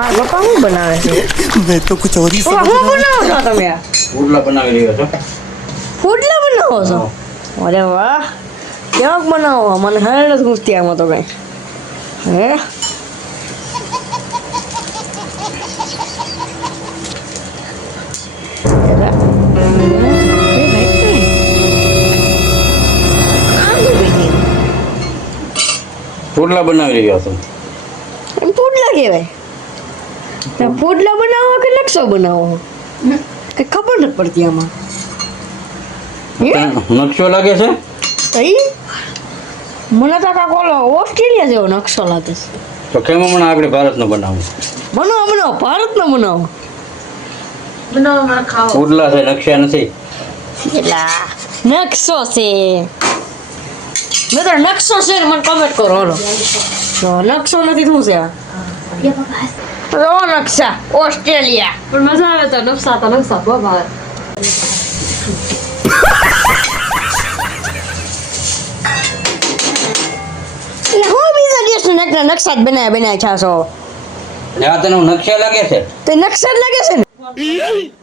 Apa kamu benar sih? Nah, itu kucuri sama. Wah, benar kamu ya? Udah benar ini ya, tuh. Udah benar kok, so. Waduh, wah. Ya, aku mana, wah. Mana hal itu gusti sama tuh, kan? Eh? Pudla benar ya tuh. Pudla gitu. Τα πούντλα μου να έχω και να ξόμπω να έχω. Ε, κάπου είναι παρτιά μα. Να ξολάγεσαι. Ε, μόνο τα κακόλα, Το κέμα μου να έβλε πάρα την οπανά μου. Μόνο να πάρα την οπανά μου. Μόνο μου να κάνω. Πούντλα σε να ξένεσαι. Φίλα. Να ξώσει. Μέτρα, να ξώσει, κορόλο. Vabaa. Onko sä ostelija? Kun mä saan vetää nopsaa, että nopsaa vabaa. Ja huomioon, että jos ne nöksät menee, menee ikään soo. Ja te nöksät lägeset? Te nöksät lägeset? Ei!